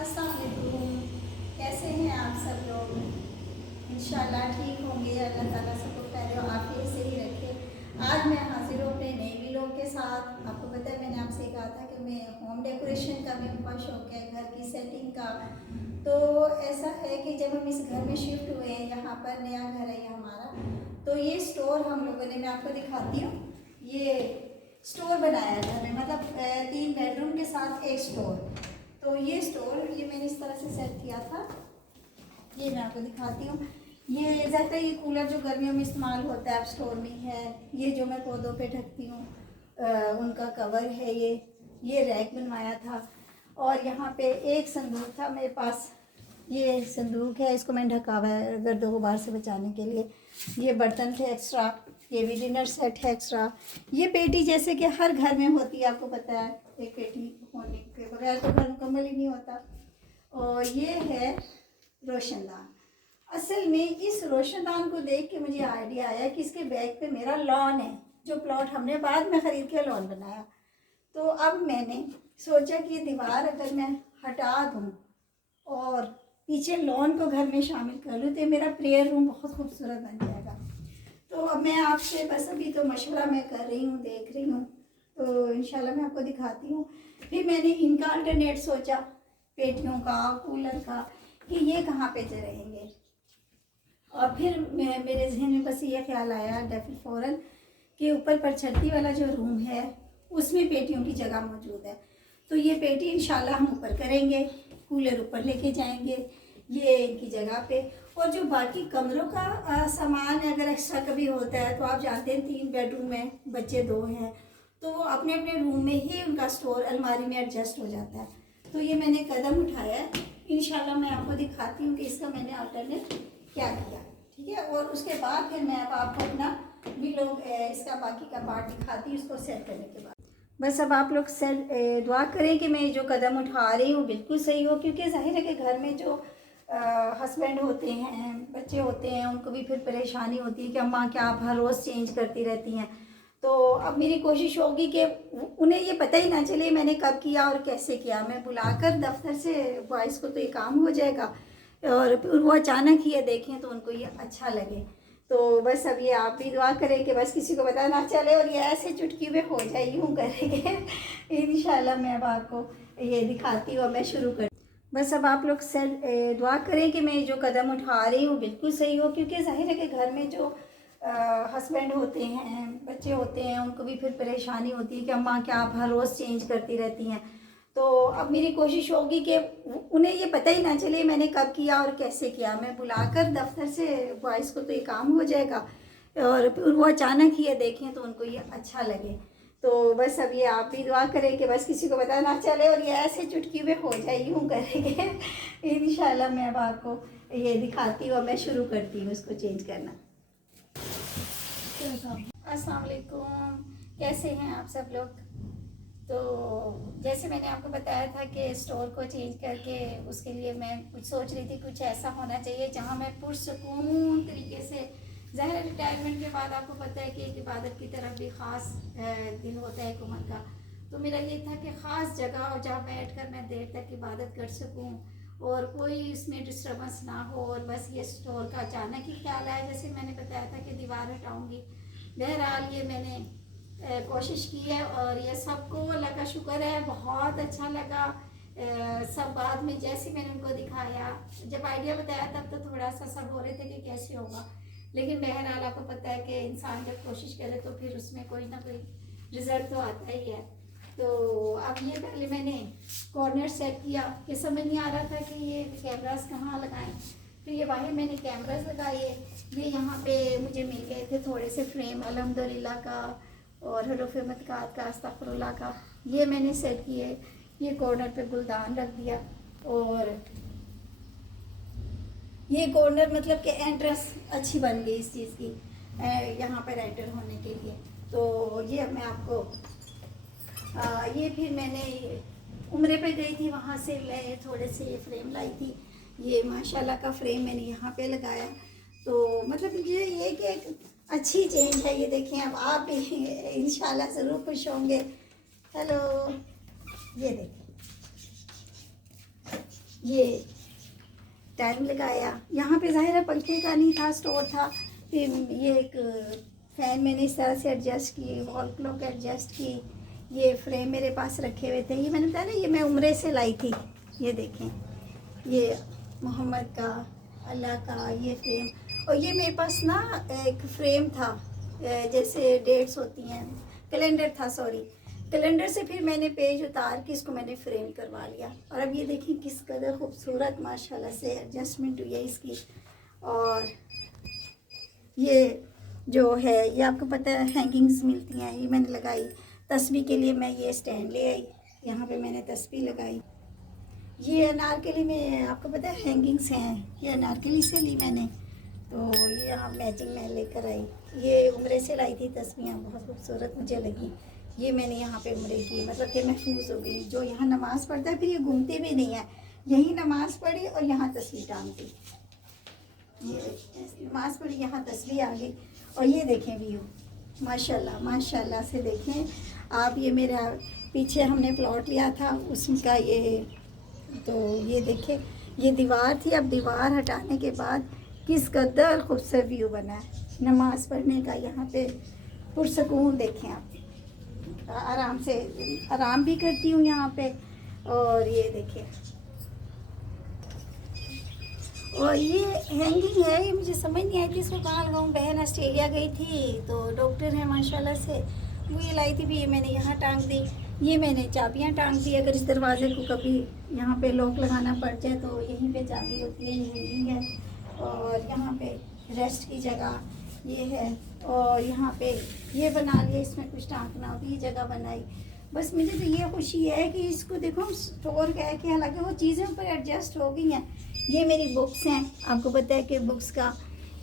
अस्सलाम वालेकुम। कैसे हैं आप सब लोग? इंशाल्लाह ठीक होंगे। अल्लाह ताला सबको खैर और आफियत से ही रखे। आज मैं हाजिर हूँ अपने नए वीलॉग के साथ। आपको पता है मैंने आपसे कहा था कि मैं होम डेकोरेशन का भी बहुत शौक है, घर की सेटिंग का। तो ऐसा है कि जब हम इस घर में शिफ्ट हुए हैं, यहाँ पर नया घर है ये हमारा, तो ये स्टोर हम लोगों ने, मैं आपको दिखाती हूँ, ये स्टोर बनाया है घर में, मतलब 3 बेडरूम के साथ एक स्टोर। तो ये स्टोर ये मैंने इस तरह से सेट किया था। ये मैं आपको दिखाती हूँ। ये ज़्यादातर ये कूलर जो गर्मियों में इस्तेमाल होता है अब स्टोर में है। ये जो मैं पौधों पे ढकती हूँ उनका कवर है ये रैक बनवाया था। और यहाँ पे एक संदूक था मेरे पास, ये संदूक है, इसको मैंने ढका हुआ है गर्द गुबार से बचाने के लिए। ये बर्तन थे एक्स्ट्रा, ये भी डिनर सेट है एक्स्ट्रा। ये पेटी जैसे कि हर घर में होती है, आपको पता है एक पेटी होने के बगैर तो घर मुकम्मल ही नहीं होता। और ये है रोशनदान। असल में इस रोशनदान को देख के मुझे आइडिया आया कि इसके बैक पे मेरा लॉन है, जो प्लॉट हमने बाद में ख़रीद के लॉन बनाया। तो अब मैंने सोचा कि ये दीवार अगर मैं हटा दूँ और पीछे लॉन को घर में शामिल कर लूँ तो मेरा प्रेयर रूम बहुत खूबसूरत बन जाएगा। तो अब मैं आपसे बस अभी तो मशवरा मैं कर रही हूँ, देख रही हूँ, तो इंशाल्लाह मैं आपको दिखाती हूँ। फिर मैंने इनका अल्टरनेट सोचा, पेटियों का, कूलर का, कि ये कहाँ पे रहेंगे। और फिर मेरे जहन में बस ये ख्याल आया डेफिल फ़ौरन कि ऊपर परछत्ती वाला जो रूम है उसमें पेटियों की जगह मौजूद है। तो ये पेटी इंशाल्लाह हम ऊपर करेंगे, कूलर ऊपर लेके जाएंगे ये इनकी जगह पे। और जो बाकी कमरों का सामान अगर एक्स्ट्रा कभी होता है तो आप जानते हैं 3 बेडरूम है, बच्चे 2 हैं, तो वो अपने अपने रूम में ही उनका स्टोर अलमारी में एडजस्ट हो जाता है। तो ये मैंने कदम उठाया है, इंशाल्लाह मैं आपको दिखाती हूँ कि इसका मैंने अल्टरनेट क्या किया, ठीक है। और उसके बाद फिर मैं अब आपको अपना भी लोग इसका बाकी का पार्ट दिखाती हूँ इसको सेट करने के बाद। बस अब आप लोग सेट दुआ करें कि मैं जो कदम उठा रही हूँ बिल्कुल सही हो, क्योंकि जाहिर है कि घर में जो हस्बैंड होते हैं, बच्चे होते हैं, उनको भी फिर परेशानी होती है कि अम्मा क्या आप हर रोज़ चेंज करती रहती हैं। तो अब मेरी कोशिश होगी कि उन्हें ये पता ही ना चले मैंने कब किया और कैसे किया। मैं बुलाकर दफ्तर से बॉयज़ को तो ये काम हो जाएगा और वो अचानक ही ये देखें तो उनको ये अच्छा लगे। तो बस अब ये आप भी दुआ करें कि बस किसी को पता ना चले और ये ऐसे चुटकी में हो जाए, यूँ करेंगे। इंशाल्लाह मैं अब आपको ये दिखाती हूँ, मैं शुरू कर। बस अब आप लोग सेट दुआ करें कि मैं जो कदम उठा रही हूँ बिल्कुल सही हो, क्योंकि जाहिर है कि घर में जो हस्बैंड होते हैं, बच्चे होते हैं, उनको भी फिर परेशानी होती है कि अम्मा क्या आप हर रोज़ चेंज करती रहती हैं। तो अब मेरी कोशिश होगी कि उन्हें ये पता ही ना चले मैंने कब किया और कैसे किया। मैं बुलाकर दफ्तर से बॉयज़ को तो ये काम हो जाएगा और वो अचानक ही ये देखें तो उनको ये अच्छा लगे। तो बस अब ये आप भी दुआ करें कि बस किसी को पता ना चले और ये ऐसे चुटकी में हो जाए, यूँ करेंगे। इंशाल्लाह मैं अब आपको ये दिखाती हूँ, मैं शुरू करती हूँ इसको चेंज करना। अस्सलाम वालेकुम, कैसे हैं आप सब लोग? तो जैसे मैंने आपको बताया था कि स्टोर को चेंज करके उसके लिए मैं कुछ सोच रही थी, कुछ ऐसा होना चाहिए जहां मैं पुरसकून तरीके से, ज़ाहिर रिटायरमेंट के बाद आपको पता है कि एक इबादत की तरफ भी ख़ास दिल होता है एक उम्र का। तो मेरा ये था कि ख़ास जगह और जहाँ बैठ कर मैं देर तक इबादत कर सकूँ और कोई इसमें डिस्टर्बेंस ना हो। और बस ये स्टोर का अचानक ही ख्याल आया, जैसे मैंने बताया था कि दीवार हटाऊँगी। बहरहाल ये मैंने कोशिश की है और ये सबको अल्लाह का शुक्र है बहुत अच्छा लगा। सब बाद में जैसे मैंने उनको दिखाया, जब आइडिया बताया तब तो थोड़ा सा सब हो रहे थे कि कैसे होगा, लेकिन बहरहाल आपको पता है कि इंसान जब कोशिश करे तो फिर उसमें कोई ना कोई रिज़ल्ट तो आता ही है। तो अब ये पहले मैंने कॉर्नर सेट किया कि समझ नहीं आ रहा था कि ये कैमरास कहाँ लगाएं। तो ये बाहर मैंने कैमरास लगाए, ये यहाँ पे मुझे मिल गए थे थोड़े से फ्रेम अल्हम्दुलिल्लाह का और हरूफ-ए-मतकात का, अस्तगफिरुल्लाह का, ये मैंने सेट किए। ये कॉर्नर पे गुलदान रख दिया और ये कॉर्नर मतलब कि एंट्रेंस अच्छी बन गई इस चीज़ की यहाँ पर एंटर होने के लिए। तो ये मैं आपको ये फिर मैंने उम्रे पे गई थी, वहाँ से मैं थोड़े से ये फ्रेम लाई थी। ये माशाल्लाह का फ्रेम मैंने यहाँ पे लगाया। तो मतलब ये कि एक अच्छी चेंज है। ये देखें, अब आप भी इंशाल्लाह ज़रूर खुश होंगे। हेलो, ये देखें, ये टाइम लगाया। यहाँ पे ज़ाहिर है पंखे का नहीं था, स्टोर था। फिर ये एक फ़ैन मैंने इस तरह से एडजस्ट की, वॉल क्लॉक एडजस्ट की। ये फ्रेम मेरे पास रखे हुए थे, ये मैंने बताया ना, ये मैं उम्रे से लाई थी। ये देखें, ये मोहम्मद का, अल्लाह का ये फ्रेम। और ये मेरे पास ना एक फ्रेम था, जैसे डेट्स होती हैं, कैलेंडर था, सॉरी कैलेंडर से फिर मैंने पेज उतार के इसको मैंने फ्रेम करवा लिया। और अब ये देखिए किस कदर खूबसूरत माशाल्लाह से एडजस्टमेंट हुई है इसकी। और ये जो है, ये आपको पता है हैंगिंग्स मिलती हैं, ये मैंने लगाई। तस्बीह के लिए मैं ये स्टैंड ले आई, यहाँ पे मैंने तस्बीह लगाई। ये अनारकली में आपको पता है हैंगिंग्स हैं, ये अनारकली से ली मैंने, तो ये यहाँ मैचिंग में लेकर आई। ये उम्रे से लाई थी तस्बीहें, बहुत खूबसूरत मुझे लगी। ये मैंने यहाँ पे उम्रे की, मतलब कि महफूज हो गई। जो यहाँ नमाज़ पढ़ता है फिर ये घूमते भी नहीं है, यही नमाज़ पढ़ी और यहाँ तस्बीह टांग दी। ये नमाज़ पढ़ी, यहाँ तस्बीह आ गई। और ये देखें व्यू, माशाल्लाह माशाल्लाह से देखें आप। ये मेरा पीछे हमने प्लॉट लिया था उसका ये, तो ये देखें ये दीवार थी, अब दीवार हटाने के बाद किस कदर खूबसूरत व्यू बना है नमाज़ पढ़ने का। यहाँ पे पुरसकून देखें आप, आराम से आराम भी करती हूँ यहाँ पे। और ये देखें, और ये हैंगिंग है, ये मुझे समझ नहीं आई थी इसको कहाँ लगाऊँ। बहन ऑस्ट्रेलिया गई थी तो डॉक्टर है माशाल्लाह से, वो ये लाई थी भी, ये मैंने यहाँ टांग दी। ये मैंने चाबियाँ टांग दी, अगर इस दरवाजे को कभी यहाँ पे लॉक लगाना पड़ जाए तो यहीं पे चाबी होती है, ये हैंगिंग है। और यहाँ पे रेस्ट की जगह ये है, और यहाँ पे ये बना लिया, इसमें कुछ टांगना हो तो ये जगह बनाई। बस मुझे तो ये खुशी है कि इसको देखो स्टोर कह के, हालांकि वो चीज़ें ऊपर एडजस्ट हो गई हैं। ये मेरी बुक्स हैं, आपको पता है कि बुक्स का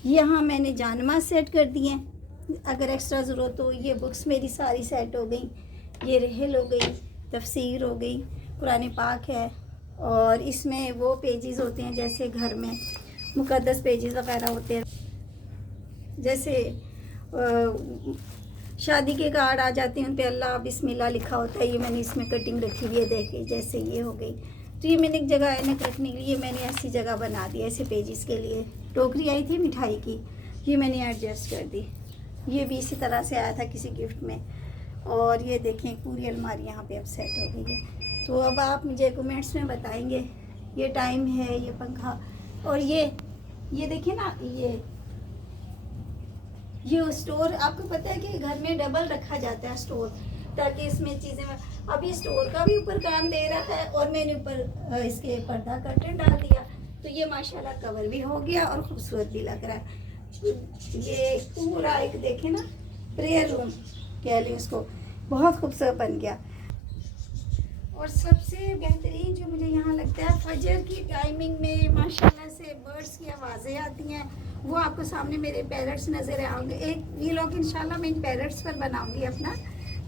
यहाँ मैंने जानमाज़ सेट कर दिए हैं, अगर एक्स्ट्रा ज़रूरत हो। ये बुक्स मेरी सारी सेट हो गई, ये रहल हो गई, तफसीर हो गई, कुरान पाक है। और इसमें वो पेजेस होते हैं जैसे घर में मुक़द्दस पेजेस वगैरह होते हैं, जैसे शादी के कार्ड आ जाते हैं उन पे अल्लाह बिस्मिल्लाह लिखा होता है। ये मैंने इसमें कटिंग रखी हुई है, देखे जैसे ये हो गई। तो ये मैंने एक जगह ऐनक रखने के लिए मैंने ऐसी जगह बना दी, ऐसे पेजेस के लिए। टोकरी आई थी मिठाई की, ये मैंने एडजस्ट कर दी। ये भी इसी तरह से आया था किसी गिफ्ट में। और ये देखें पूरी अलमारी यहाँ पे अब सेट हो गई है। तो अब आप मुझे कमेंट्स में बताएंगे। ये टाइम है, ये पंखा, और ये देखिए ना, ये स्टोर आपको पता है कि घर में डबल रखा जाता है स्टोर, ताकि इसमें चीज़ें। अब ये स्टोर का भी ऊपर काम दे रहा है और मैंने ऊपर इसके पर्दा कर्टन डाल दिया, तो ये माशाल्लाह कवर भी हो गया और ख़ूबसूरत भी लग रहा है। ये पूरा एक देखें ना, प्रेयर रूम कह लें उसको, बहुत खूबसूरत बन गया। और सबसे बेहतरीन जो मुझे यहाँ लगता है, फजर की टाइमिंग में माशाल्लाह से बर्ड्स की आवाज़ें आती हैं। वो आपको सामने मेरे पैरट्स नज़र आएंगे। एक व्लॉग इंशाल्लाह मैं इन पैरट्स पर बनाऊंगी अपना।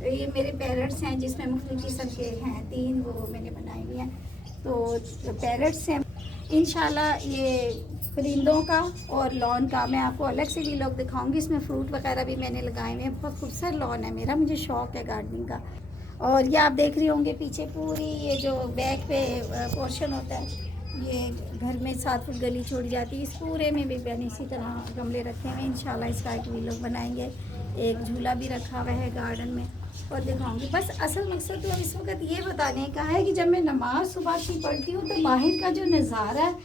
ये मेरे पैरट्स हैं जिसमें मुख्तलिफ किस्म के हैं, 3 वो मैंने बनाए हुए हैं। तो पैरट्स हैं इंशाल्लाह। ये परिंदों का और लॉन का मैं आपको अलग से व्लॉग दिखाऊंगी। इसमें फ्रूट वगैरह भी मैंने लगाए हुए हैं, बहुत खूबसूरत लॉन है मेरा, मुझे शौक़ है गार्डनिंग का। और ये आप देख रहे होंगे पीछे पूरी ये जो बैक पे पोर्शन होता है, ये घर में 7 फुट गली छोड़ी जाती है, इस पूरे में भी मैंने इसी तरह गमले रखे हुए हैं। इंशाल्लाह इसका एक व्लॉग बनाएंगे। एक झूला भी रखा हुआ है गार्डन में और दिखाऊंगी। बस असल मकसद तो इस वक्त ये बताने का है कि जब मैं नमाज सुबह की पढ़ती हूँ तो बाहर का जो नज़ारा है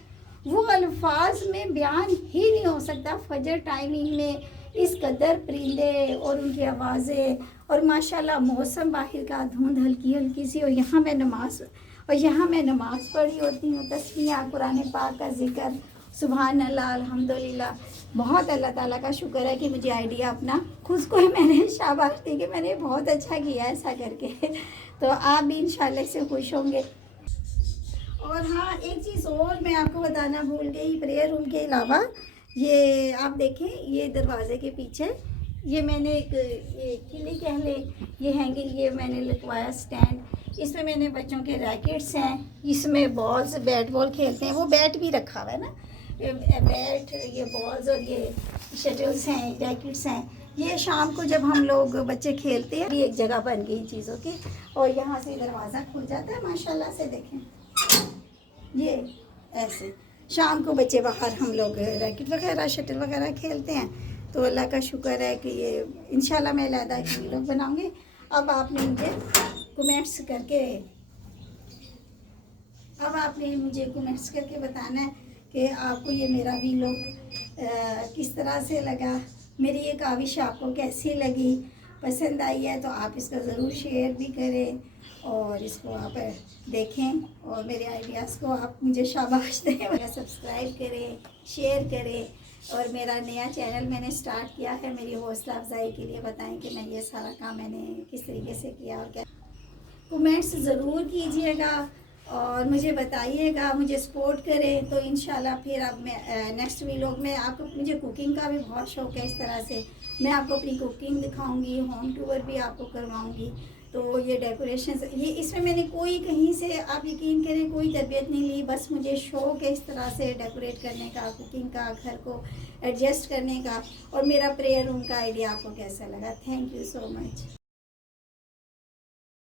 वो अल्फाज में बयान ही नहीं हो सकता। फजर टाइमिंग में इस कदर परिंदे और उनकी आवाज़ें, और माशाल्लाह मौसम बाहर का धुंध हल्की हल्की सी, और यहाँ मैं नमाज़ पढ़ी होती हूँ, तस्बीह कुरान पाक का जिक्र, सुभान अल्लाह अल्हम्दुलिल्लाह। बहुत अल्लाह ताला का शुक्र है कि मुझे आइडिया अपना खुद को ही मैंने शाबाश दी कि मैंने बहुत अच्छा किया ऐसा करके। तो आप भी इंशाल्लाह से खुश होंगे। और हाँ, एक चीज़ और मैं आपको बताना भूल गई, प्रेयर रूम के अलावा ये आप देखें, ये दरवाजे के पीछे ये मैंने एक ये किले कह ले, ये हैंगिंग, ये मैंने लगवाया स्टैंड। इसमें मैंने बच्चों के रैकेट्स हैं, इसमें बॉल्स बैट बॉल खेलते हैं, वो बैट भी रखा हुआ है ना, बैट, ये बॉल्स और ये शटल्स हैं, रैकेट्स हैं। ये शाम को जब हम लोग बच्चे खेलते हैं, ये एक जगह बन गई चीज़ों की। और यहाँ से दरवाज़ा खुल जाता है माशाल्लाह से, देखें ये ऐसे शाम को बच्चे बाहर हम लोग रैकेट वगैरह शटल वगैरह खेलते हैं। तो अल्लाह का शुक्र है कि ये इंशाल्लाह मैं अलहदा एक वीलॉग बनाऊंगी। अब आपने मुझे कमेंट्स करके बताना है कि आपको ये मेरा वीलॉग किस तरह से लगा, मेरी ये काविश आपको कैसी लगी। पसंद आई है तो आप इसको ज़रूर शेयर भी करें और इसको आप देखें और मेरे आइडियाज़ को आप मुझे शाबाश दें। मेरा सब्सक्राइब करें, शेयर करें और मेरा नया चैनल मैंने स्टार्ट किया है, मेरी हौसला अफजाई के लिए बताएं कि मैं ये सारा काम मैंने किस तरीके से किया और क्या। कमेंट्स ज़रूर कीजिएगा और मुझे बताइएगा, मुझे सपोर्ट करें। तो इंशाल्लाह फिर अब मैं नेक्स्ट वीलॉग में आपको, मुझे कुकिंग का भी बहुत शौक़ है, इस तरह से मैं आपको अपनी कुकिंग दिखाऊंगी, होम टूर भी आपको करवाऊंगी। तो ये डेकोरेशन ये इसमें मैंने कोई कहीं से आप यकीन करें कोई तरबियत नहीं ली, बस मुझे शौक़ है इस तरह से डेकोरेट करने का, कुकिंग का, घर को एडजस्ट करने का। और मेरा प्रेयर रूम का आइडिया आपको कैसा लगा? Thank you so much.